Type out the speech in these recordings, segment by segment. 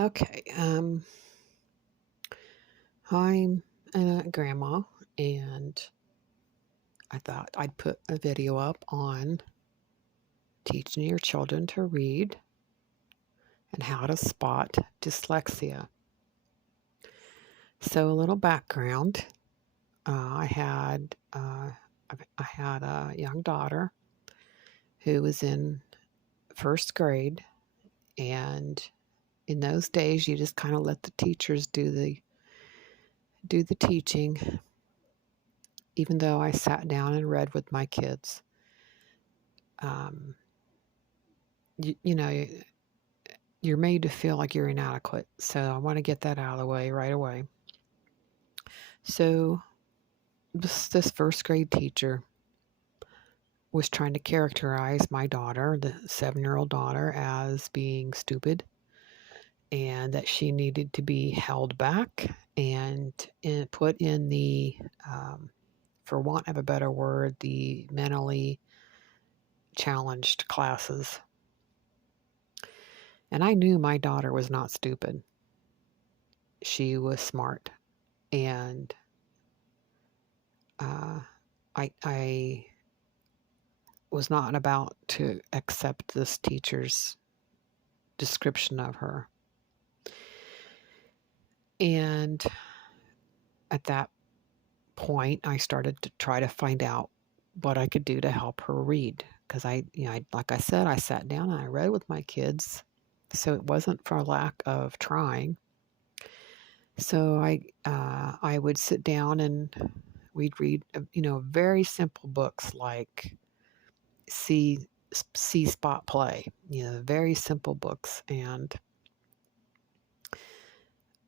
Okay, I'm a grandma, and I thought I'd put a video up on teaching your children to read and how to spot dyslexia. So, a little background: I had I had a young daughter who was in first grade, and in those days, you just kind of let the teachers do the teaching, even though I sat down and read with my kids. Um, you know, you're made to feel like you're inadequate. So I want to get that out of the way right away. So this first grade teacher was trying to characterize my daughter, the 7-year-old daughter, as being stupid and that she needed to be held back and put in the, for want of a better word, the mentally challenged classes. And I knew my daughter was not stupid. She was smart. And uh, I was not about to accept this teacher's description of her. And at that point, I started to try to find out what I could do to help her read. Because like I said, I sat down and I read with my kids. So it wasn't for lack of trying. So I would sit down and we'd read, very simple books like see see spot play, very simple books. And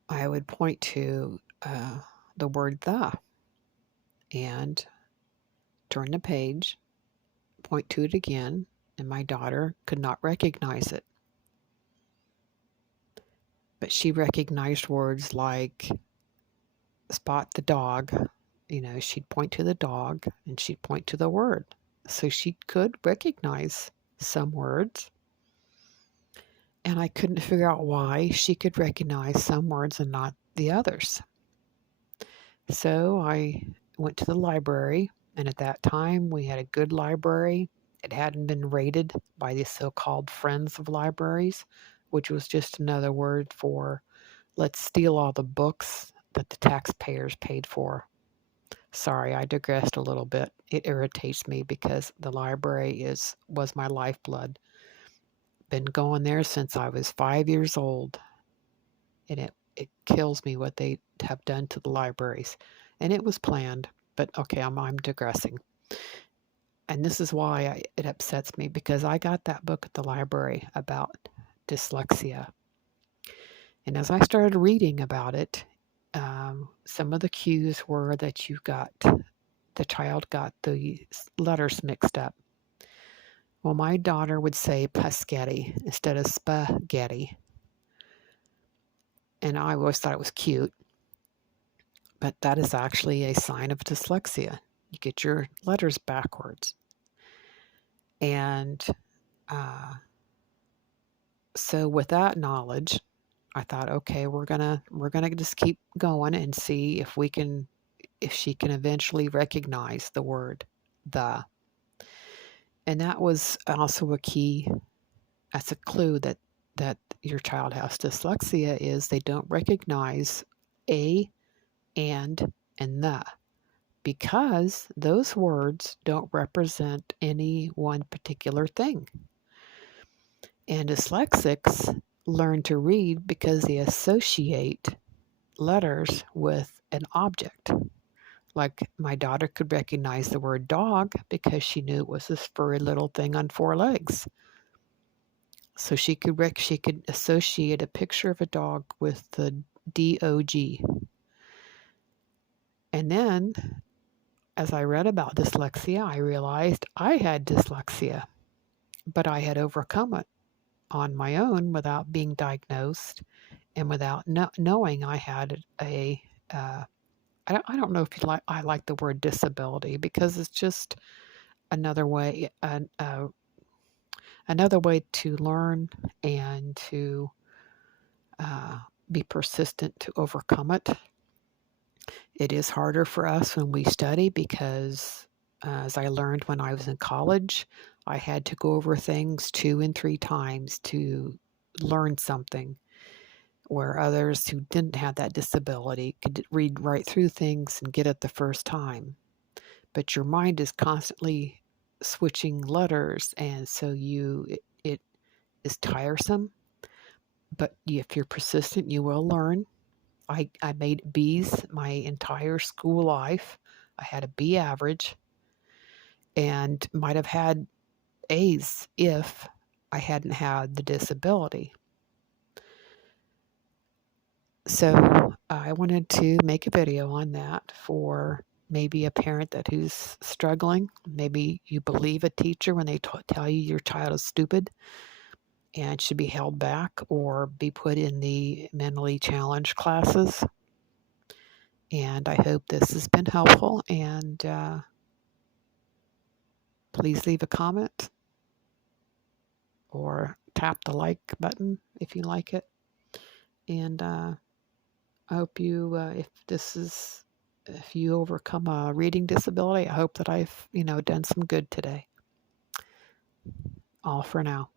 I would point to the word the and turn the page, point to it again, and my daughter could not recognize it, but she recognized words like spot the dog. She'd point to the dog and she'd point to the word, so she could recognize some words. And I couldn't figure out why she could recognize some words and not the others. So I went to the library, and at that time we had a good library. It hadn't been raided by the so-called friends of libraries, which was just another word for let's steal all the books that the taxpayers paid for. Sorry, I digressed a little bit. It irritates me because the library was my lifeblood. Been going there since I was 5 years old, and it kills me what they have done to the libraries. And it was planned, but okay, I'm digressing. And this is why it upsets me, because I got that book at the library about dyslexia. And as I started reading about it, some of the cues were that the child got the letters mixed up. Well, my daughter would say Paschetti instead of spaghetti. And I always thought it was cute, but that is actually a sign of dyslexia. You get your letters backwards. And uh, so with that knowledge, I thought, okay, we're gonna just keep going and see if she can eventually recognize the word the. And that was also a key. That's a clue that your child has dyslexia, is they don't recognize a and the, because those words don't represent any one particular thing. And dyslexics learn to read because they associate letters with an object. Like my daughter could recognize the word dog because she knew it was this furry little thing on 4 legs. So she could associate a picture of a dog with the DOG. And then as I read about dyslexia, I realized I had dyslexia, but I had overcome it on my own without being diagnosed and without knowing I had uh, I don't know if I like the word disability, because it's just another way another way to learn and to Be persistent to overcome it. It is harder for us when we study because, as I learned when I was in college, I had to go over things 2 and 3 times to learn something, where others who didn't have that disability could read right through things and get it the first time. But your mind is constantly switching letters, and so it is tiresome. But if you're persistent, you will learn. I made B's my entire school life. I had a B average and might have had A's if I hadn't had the disability. So I wanted to make a video on that for maybe a parent who's struggling. Maybe you believe a teacher when they tell you your child is stupid and should be held back or be put in the mentally challenged classes. And I hope this has been helpful, and please leave a comment or tap the like button if you like it. And I hope if you overcome a reading disability, I hope that I've, done some good today. All for now.